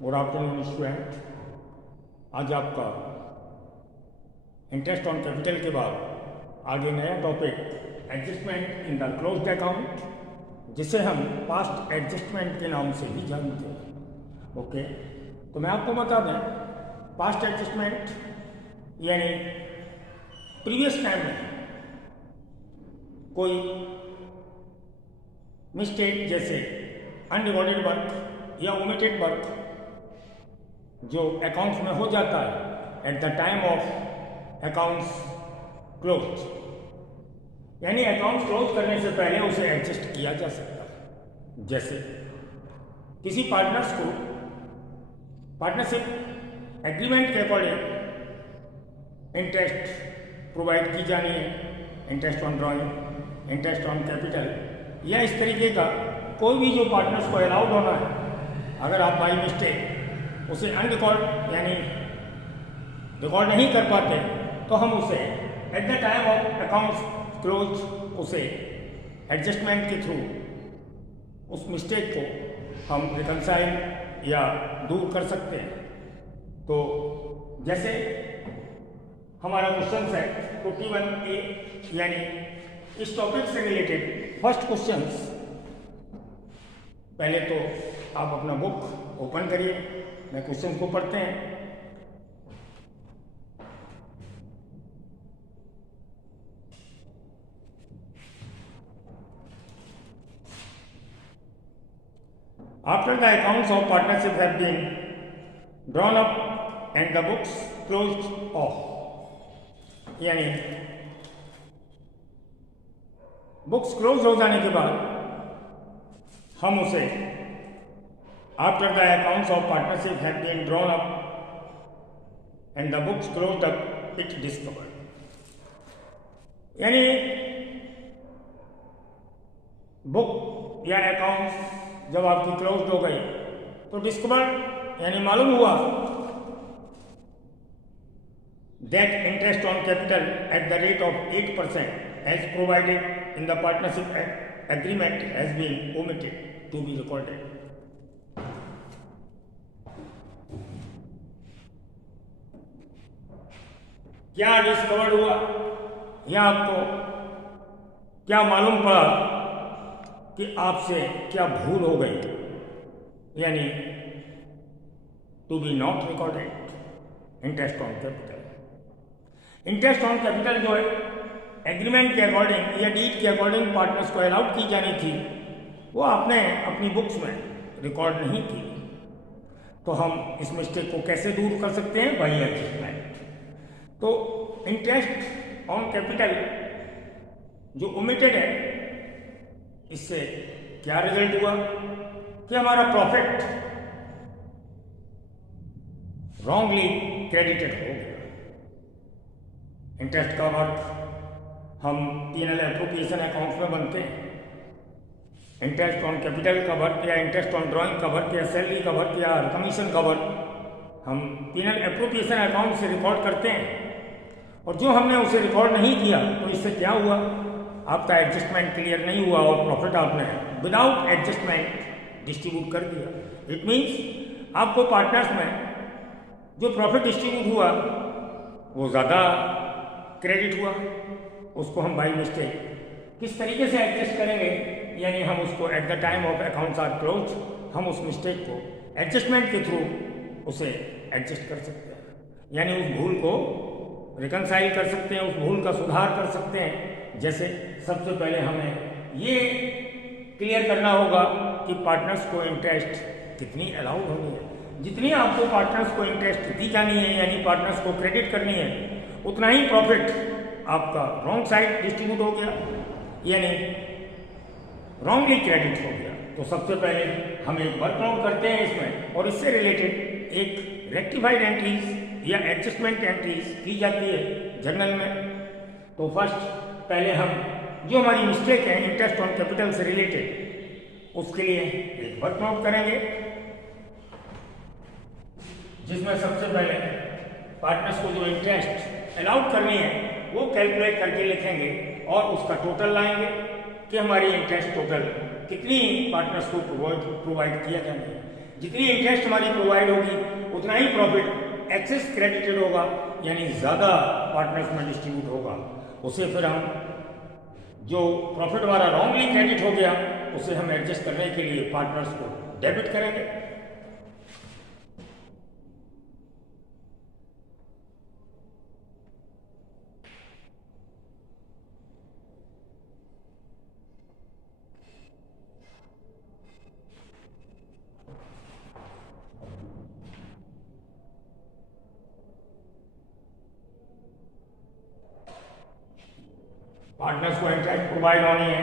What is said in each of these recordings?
Good afternoon student. आज आपका interest on capital के बाद आगे नया topic adjustment in the closed account, जिसे हम पास्ट एडजस्टमेंट के नाम से भी जानते हैं। ओके, तो मैं आपको बता दें, पास्ट एडजस्टमेंट यानी प्रीवियस टाइम में कोई मिस्टेक जैसे अनरिकॉर्डेड वर्क या ओमिटेड वर्क जो अकाउंट्स में हो जाता है eight the time of accounts close, यानी अकाउंट्स क्लोज करने से पहले उसे एडजस्ट किया जा सकता है। जैसे किसी पार्टनर्स को पार्टनरशिप एग्रीमेंट के अकॉर्डिंग इंटरेस्ट प्रोवाइड की जानी है, interest on drawing, interest on capital, या इस तरीके का कोई भी जो पार्टनर्स को अलाउड होना है, अगर आप बाई मिस्टेक उसे अनरिकॉर्ड यानी रिकॉर्ड नहीं कर पाते तो हम उसे eight the time of accounts close उसे एडजस्टमेंट के थ्रू उस मिस्टेक को हम रिकंसाइल या दूर कर सकते हैं। तो जैसे हमारा क्वेश्चन है 41A, यानी इस टॉपिक से रिलेटेड फर्स्ट क्वेश्चंस। पहले तो आप अपना बुक ओपन करिए, मैं क्वेश्चन को पढ़ते हैं। After the accounts of partnership have been drawn up and the books closed off, यानी बुक्स क्लोज हो जाने के बाद हम उसे after the accounts of partnership have been drawn up and the books closed up it discovered, यानी book या accounts जब आपकी क्लोज हो गई तो डिस्कवर्ड यानी मालूम हुआ that interest on capital at the rate of 8% as provided in the partnership agreement has been omitted to be recorded. क्या डिस्कवर्ड हुआ या आपको क्या मालूम पड़ा कि आपसे क्या भूल हो गई, यानी to be not recorded interest on capital. Interest on capital जो है एग्रीमेंट के अकॉर्डिंग या डीड के अकॉर्डिंग पार्टनर्स को अलाउड की जानी थी, वो आपने अपनी बुक्स में रिकॉर्ड नहीं की। तो हम इस मिस्टेक को कैसे दूर कर सकते हैं? By adjustment. तो इंटरेस्ट ऑन कैपिटल जो ओमिटेड है, इससे क्या रिजल्ट हुआ कि हमारा प्रॉफिट रॉन्गली क्रेडिटेड हो गया। इंटरेस्ट का वर्क हम P&L एप्रोप्रिएशन अकाउंट्स में बनते हैं, इंटरेस्ट ऑन कैपिटल का वर्क या इंटरेस्ट ऑन ड्राइंग का वर्क या सैलरी का वर्क या कमीशन का वर्क हम P&L एप्रोप्रिएशन अकाउंट से रिकॉर्ड करते हैं। और जो हमने उसे रिकॉर्ड नहीं किया तो इससे क्या हुआ, आपका एडजस्टमेंट क्लियर नहीं हुआ और प्रॉफिट आपने विदाउट एडजस्टमेंट डिस्ट्रीब्यूट कर दिया। इट मीन्स आपको पार्टनर्स में जो प्रॉफिट डिस्ट्रीब्यूट हुआ वो ज़्यादा क्रेडिट हुआ, उसको हम बाई मिस्टेक किस तरीके से एडजस्ट करेंगे, यानी हम उसको at the time of accounts are close हम उस मिस्टेक को एडजस्टमेंट के थ्रू उसे एडजस्ट कर सकते हैं, यानी उस भूल को रिकंसाइल कर सकते हैं, उस भूल का सुधार कर सकते हैं। जैसे सबसे पहले हमें ये क्लियर करना होगा कि पार्टनर्स को इंटरेस्ट कितनी अलाउड होनी है। जितनी आपको पार्टनर्स को इंटरेस्ट दी जानी है, यानी पार्टनर्स को क्रेडिट करनी है, उतना ही प्रॉफिट आपका रॉन्ग साइड डिस्ट्रीब्यूट हो गया, यानी रॉन्गली क्रेडिट हो गया। तो सबसे पहले हम एक वर्कआउट करते हैं इसमें, और इससे रिलेटेड एक रेक्टिफाइड एंट्रीज या एडजस्टमेंट एंट्रीज की जाती है जर्नल में। तो फर्स्ट पहले हम जो हमारी मिस्टेक है इंटरेस्ट ऑन कैपिटल से रिलेटेड, उसके लिए एक वर्कआउट करेंगे, जिसमें सबसे पहले पार्टनर्स को जो इंटरेस्ट अलाउड करनी है वो कैलकुलेट करके लिखेंगे और उसका टोटल लाएंगे कि हमारी इंटरेस्ट टोटल कितनी पार्टनर्स को प्रोवाइड किया जाना है। जितनी इंटरेस्ट हमारी प्रोवाइड होगी उतना ही प्रॉफिट एक्सेस क्रेडिटेड होगा, यानी ज़्यादा पार्टनर्स में डिस्ट्रीब्यूट होगा। उसे फिर हम जो प्रॉफिट हमारा रॉन्गली क्रेडिट हो गया उसे हम एडजस्ट करने के लिए पार्टनर्स को डेबिट करेंगे। पार्टनर्स को इंटरेस्ट प्रोवाइड होनी है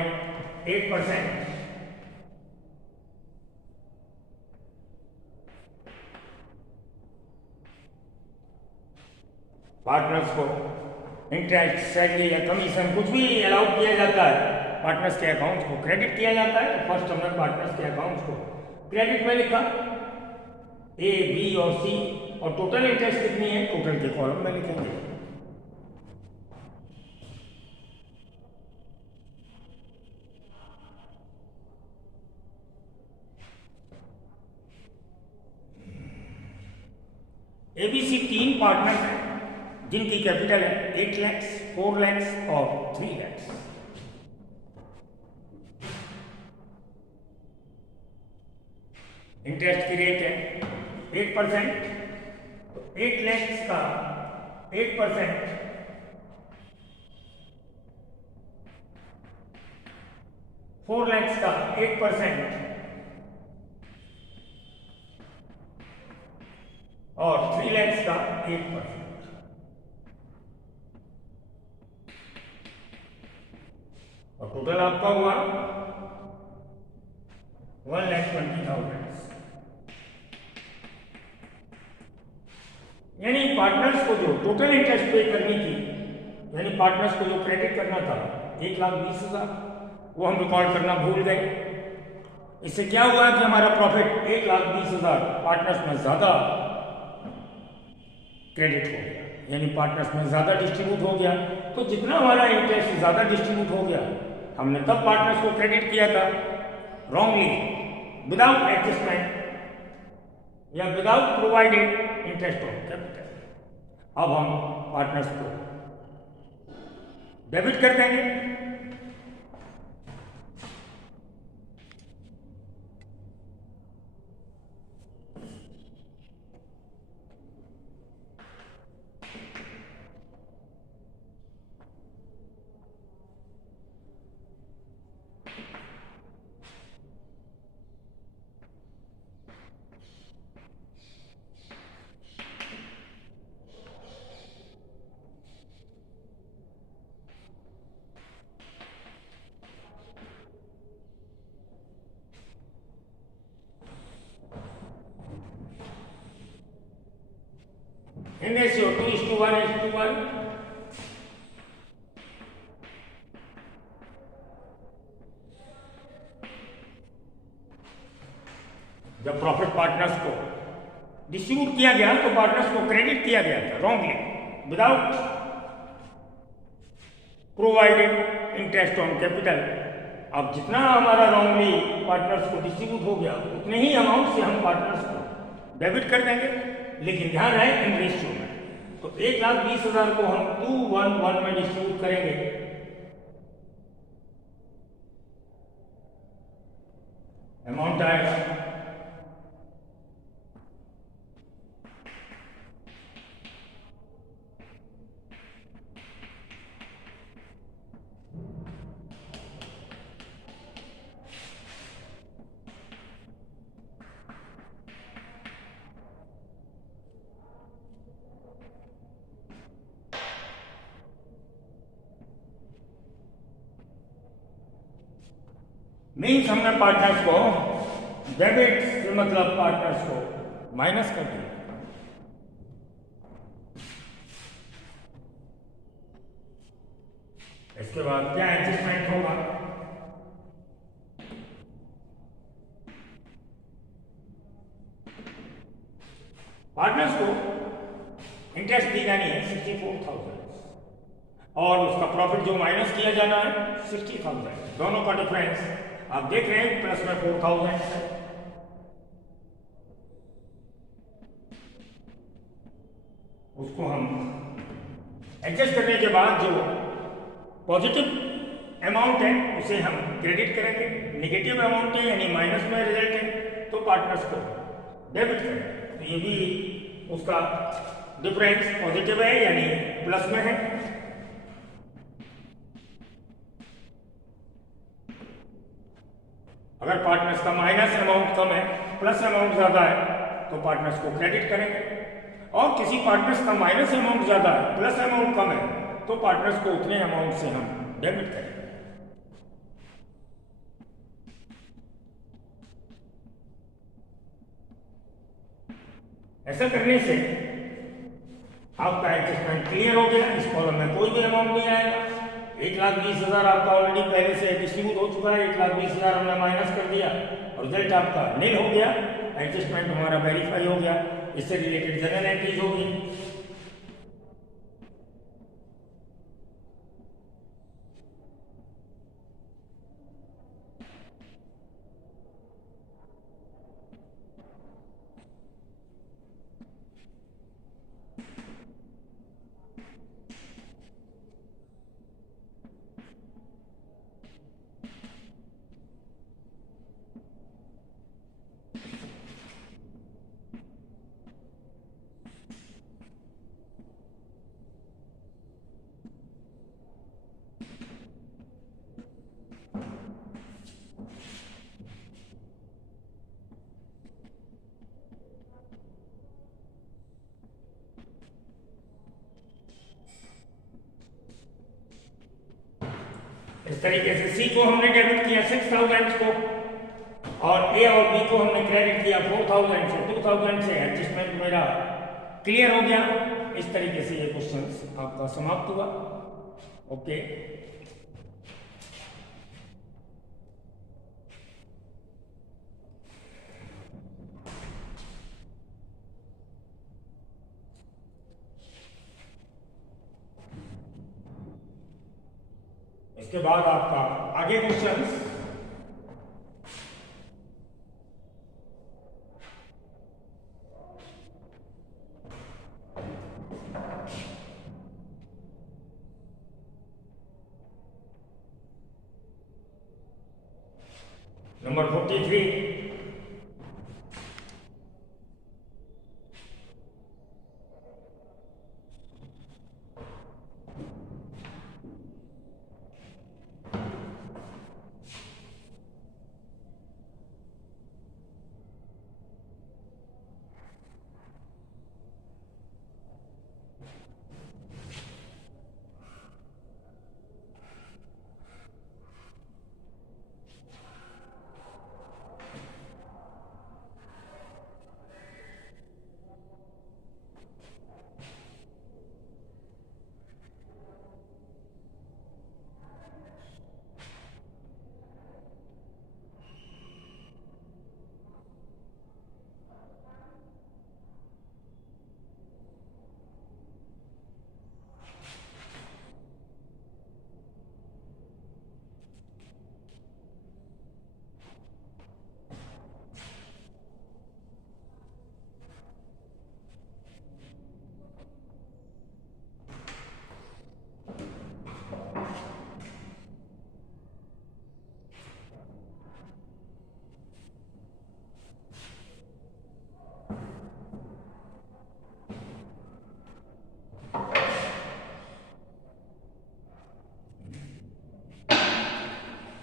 8%। पार्टनर्स को इंटरेस्ट, सैलरी या कमीशन कुछ भी अलाउ किया जाता है, पार्टनर्स के अकाउंट्स को क्रेडिट किया जाता है। फर्स्ट हमने पार्टनर्स के अकाउंट्स को क्रेडिट में लिखा ए, बी और सी, और टोटल इंटरेस्ट कितनी है टोटल के कॉलम में लिखेंगे। एबीसी 3 पार्टनर्स हैं जिनकी कैपिटल है 8 लाख, 4 लाख और 3 लाख। इंटरेस्ट की रेट है 8%, तो 8 लाख का 8%, 4 लाख का 8% और 3 लाख का 8%। और टोटल आपका हुआ 1,20,000। यानी पार्टनर्स को जो टोटल इंटरेस्ट पे करनी थी, यानी पार्टनर्स को जो क्रेडिट करना था 1,20,000, वो हम रिकॉर्ड करना भूल गए। इससे क्या हुआ कि हमारा प्रॉफिट 1,20,000 पार्टनर्स में ज्यादा क्रेडिट हो गया, यानी पार्टनर्स में ज़्यादा डिस्ट्रीब्यूट हो गया। तो जितना हमारा इंटरेस्ट ज़्यादा डिस्ट्रीब्यूट हो गया, हमने तब पार्टनर्स को क्रेडिट किया था रॉन्गली, विदाउट एडजस्टमेंट या without provided interest on capital. अब हम पार्टनर्स को डेबिट कर देंगे। in ratio 2:1:1। जब प्रॉफिट पार्टनर्स को डिस्ट्रीब्यूट किया गया तो पार्टनर्स को क्रेडिट किया गया था wrongly, without provided interest on capital. अब जितना हमारा रॉन्गली पार्टनर्स को डिस्ट्रीब्यूट हो गया उतने ही अमाउंट से हम पार्टनर्स को डेबिट कर देंगे, लेकिन ध्यान रहे इन रेशियो में। तो 1,20,000 को हम 2:1:1 में डिस्ट्रीब्यूट करेंगे। अमाउंट आएगा मीन्स हमने पार्टनर्स को डेबिट से मतलब पार्टनर्स को माइनस कर दिया। इसके बाद क्या एडजस्टमेंट होगा? पार्टनर्स को इंटरेस्ट दी जानी है 64,000 और उसका प्रॉफिट जो माइनस किया जाना है 60,000। दोनों का डिफरेंस आप देख रहे हैं, प्लस में 4,000 है। उसको हम एडजस्ट करने के बाद जो पॉजिटिव अमाउंट है उसे हम क्रेडिट करेंगे, नेगेटिव अमाउंट है यानी माइनस में रिजल्ट है तो पार्टनर्स को डेबिट करेंगे। तो ये भी उसका डिफरेंस पॉजिटिव है यानी प्लस में है। अगर पार्टनर्स का माइनस अमाउंट कम है, प्लस अमाउंट ज्यादा है तो पार्टनर्स को क्रेडिट करेंगे, और किसी पार्टनर्स का माइनस अमाउंट ज्यादा है, प्लस अमाउंट कम है तो पार्टनर्स को उतने अमाउंट से हम डेबिट करेंगे। ऐसा करने से आपका एडजस्टमेंट क्लियर हो गया। इस कॉलम में कोई भी अमाउंट नहीं आएगा। 1,20,000 आपका ऑलरेडी पहले से डिस्ट्रीब्यूट हो चुका है, 1,20,000 हमने माइनस कर दिया और रिजल्ट आपका नील हो गया। एडजस्टमेंट हमारा वेरीफाई हो गया। इससे रिलेटेड जनरल एंट्रीज होगी। इस तरीके से सी को हमने डेबिट किया 6,000 को, और ए और बी को हमने क्रेडिट किया 4,000 से 2,000 से। एडजस्टमेंट मेरा क्लियर हो गया। इस तरीके से ये क्वेश्चन आपका समाप्त हुआ। ओके, इसके बाद आपका आगे क्वेश्चन नंबर 43।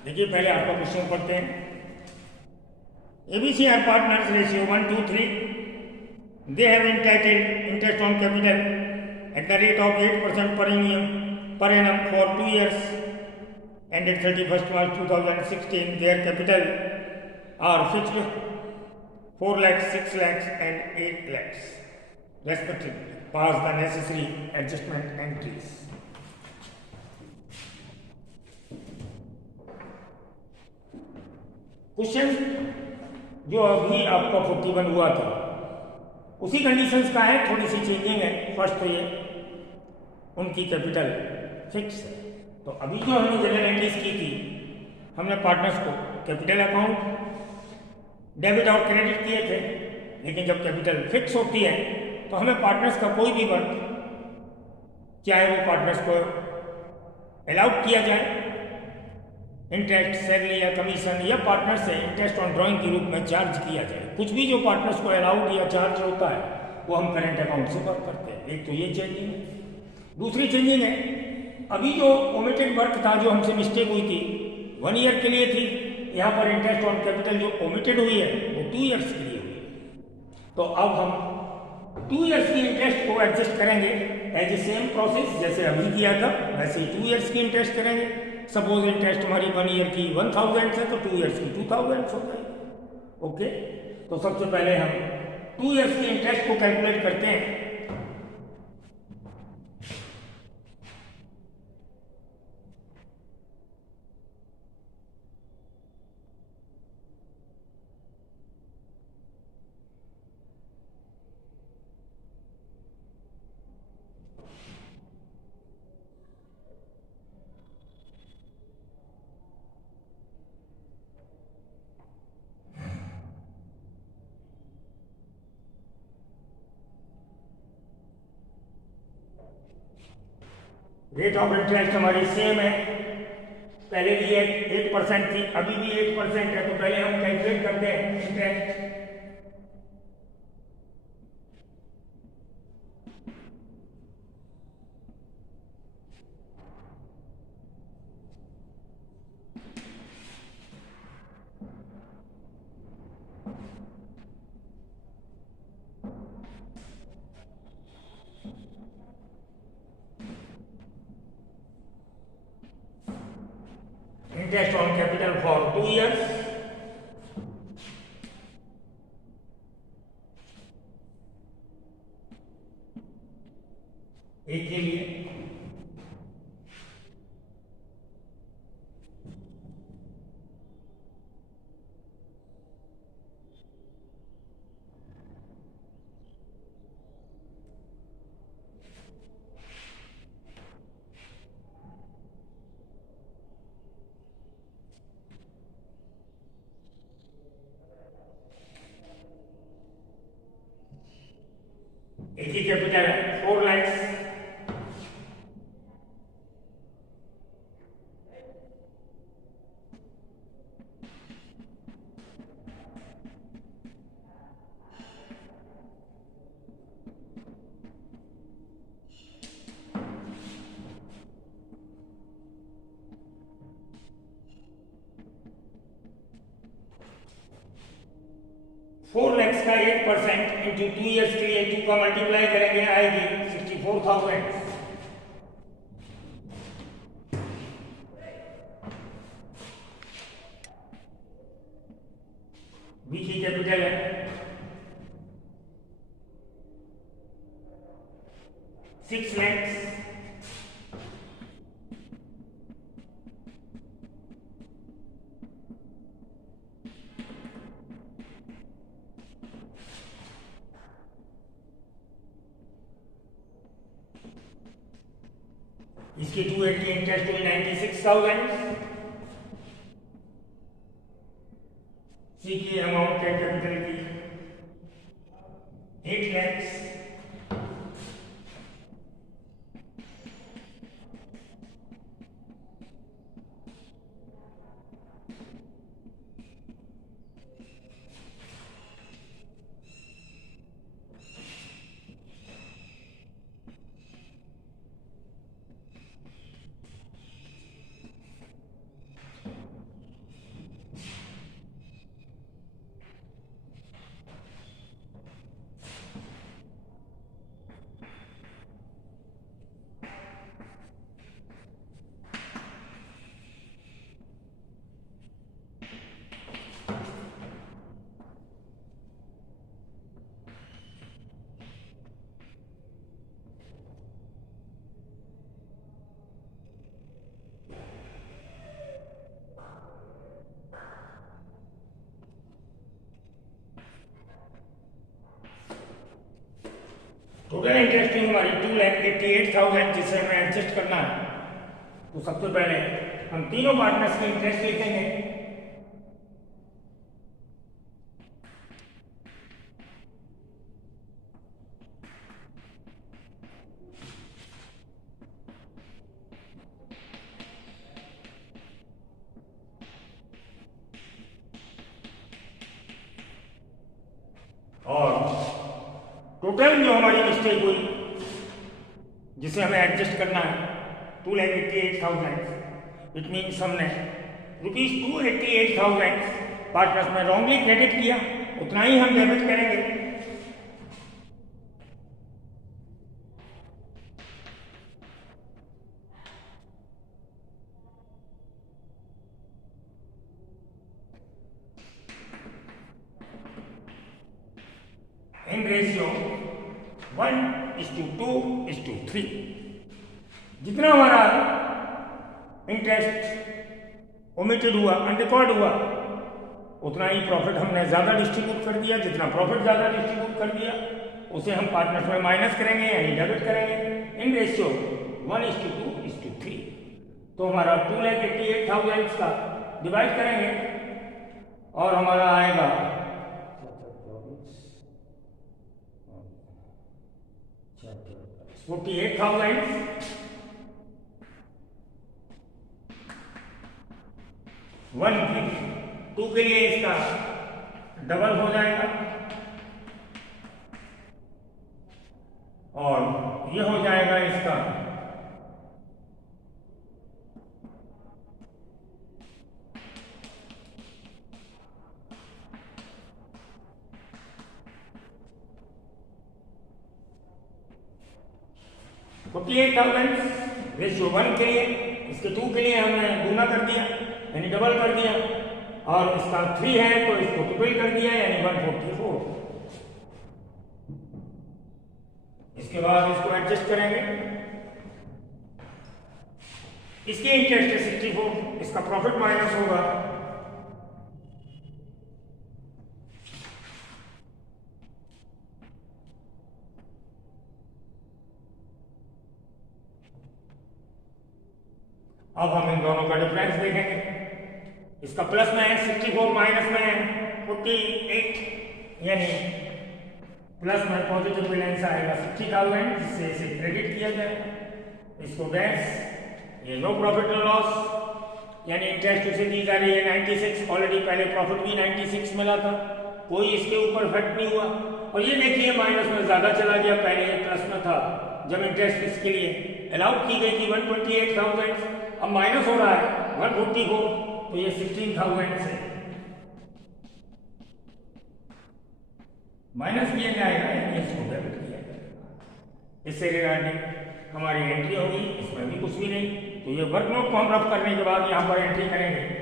देखिए, पहले आपका क्वेश्चन पढ़ते हैं। ABC are partners ratio 1:3. They have entitled interest on capital at the rate of 8% per annum for 2 years ended 31st March 2016. Their capital are fixed 4 lakhs, 6 lakhs and 8 lakhs respectively. Pass the necessary adjustment entries. Question जो अभी आपका 41 हुआ था उसी conditions का है, थोड़ी सी changing है। फर्स्ट तो ये उनकी कैपिटल फिक्स है। तो अभी जो हमने जनरल एंट्रीज की थी, हमने पार्टनर्स को कैपिटल अकाउंट डेबिट और क्रेडिट किए थे, लेकिन जब कैपिटल फिक्स होती है तो हमें पार्टनर्स का कोई भी वर्क, चाहे वो पार्टनर्स को अलाउड किया जाए इंटरेस्ट, सैलरी या कमीशन, या पार्टनर से इंटरेस्ट ऑन ड्राइंग के रूप में चार्ज किया जाए, कुछ भी जो पार्टनर्स को अलाउड या चार्ज होता है वो हम करेंट अकाउंट से वर्क करते हैं। एक तो ये चेंजिंग है। दूसरी चेंजिंग है, अभी जो ओमिटेड वर्क था, जो हमसे मिस्टेक हुई थी, 1 ईयर के लिए थी, यहाँ पर इंटरेस्ट ऑन कैपिटल जो ओमिटेड हुई है वो 2 ईयर्स के लिए हुई। तो अब हम 2 ईयर्स की इंटरेस्ट को एडजस्ट करेंगे एज ए सेम प्रोसेस, जैसे अभी किया था वैसे ही 2 ईयर्स की इंटरेस्ट करेंगे। सपोज इंटरेस्ट हमारी 1 ईयर की 1000 है तो 2 ईयर्स की 2000 हो जाएगी। ओके, तो सबसे पहले हम 2 ईयर्स की इंटरेस्ट को कैलकुलेट करते हैं। रेट ऑफ इंटरेस्ट हमारी सेम है, पहले भी 8% थी, अभी भी 8% है। तो पहले हम कैलकुलेट करते हैं interest. Interest on capital for 2 years. एक के लिए एक ही कैपिटल है 4 लाख। फोर लैक्स का 8% इंटू 2 ईयर्स के लिए 2 का मल्टीप्लाई करेंगे, आएगी 64,000। बी की कैपिटल है 6 लैक्स। इसकी 280 इंटरेस्ट हुई 96,000। सी की अमाउंट है कैपिटल की 8 लैक्स। टोटल इंटरेस्ट हमारी 2,88,000, जिसे हमें एडजस्ट करना है। तो सबसे पहले हम तीनों पार्टनर्स के इंटरेस्ट लिखेंगे। टोटल जो हमारी मिस्टेक हुई जिसे हमें एडजस्ट करना है 2,88,000, इट मीन्स हमने ₹288,000 पार्टनर्स में रॉन्गली क्रेडिट किया, उतना ही हम डेबिट करेंगे। In ratio 1:2:3। जितना हमारा इंटरेस्ट ओमिटेड हुआ, अनरिकॉर्ड हुआ, उतना ही प्रॉफिट हमने ज़्यादा डिस्ट्रीब्यूट कर दिया। जितना प्रॉफिट ज़्यादा डिस्ट्रीब्यूट कर दिया उसे हम पार्टनर्स में माइनस करेंगे यानी डेबिट करेंगे। In ratio 1:2:3। तो हमारा 2,88,000 का डिवाइड करेंगे और हमारा आएगा 48,000। 2 के लिए इसका डबल हो जाएगा और ये हो जाएगा इसका 48,000 रेशियो 1 के लिए, इसके 2 के लिए हमने गुना कर दिया यानी डबल कर दिया, और इसका 3 है तो इसको ट्रिपल कर दिया यानी 144। इसके बाद इसको एडजस्ट करेंगे। इसकी इंटरेस्ट है 64, इसका प्रॉफिट माइनस होगा अब हम इन दोनों का डिफरेंस देखेंगे। इसका प्लस में है 64, माइनस में है 48, यानी प्लस में पॉजिटिव बैलेंस आएगा 60,000 जिससे इसे क्रेडिट किया जाए। इसको डैश, ये नो प्रॉफिट नो लॉस यानी इंटरेस्ट उसे दी जा रही है 96। ऑलरेडी पहले प्रॉफिट भी 96 मिला था, कोई इसके ऊपर इफेक्ट नहीं हुआ। और ये देखिए माइनस में ज्यादा चला गया, पहले ये प्लस में था जब इंटरेस्ट इसके लिए अलाउड की गई थी 128,000, अब माइनस हो रहा है 144, तो ये 16,000 से माइनस किया जाएगा यानी इसको डेबिट किया जाएगा। इससे रिगार्डिंग हमारी एंट्री होगी, इसमें भी कुछ भी नहीं। तो ये वर्क नोट को हम रफ करने के बाद यहाँ पर एंट्री करेंगे।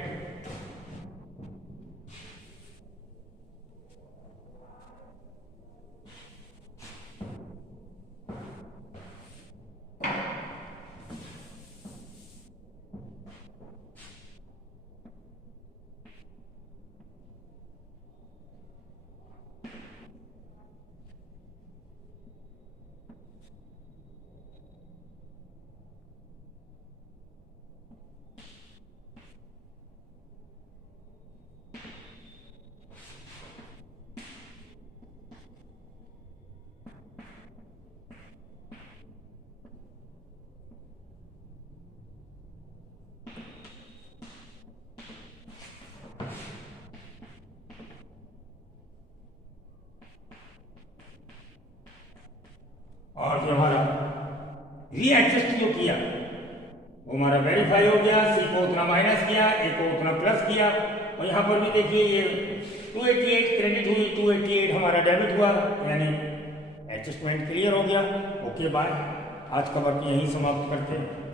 और जो हमारा रीएडजस्ट जो किया वो हमारा वेरीफाई हो गया। सी को उतना माइनस किया, ए को उतना प्लस किया, और यहाँ पर भी देखिए ये 288 क्रेडिट हुई, 288 हमारा डेबिट हुआ, यानी एडजस्टमेंट क्लियर हो गया। Okay bye. आज का वर्क यहीं समाप्त करते हैं।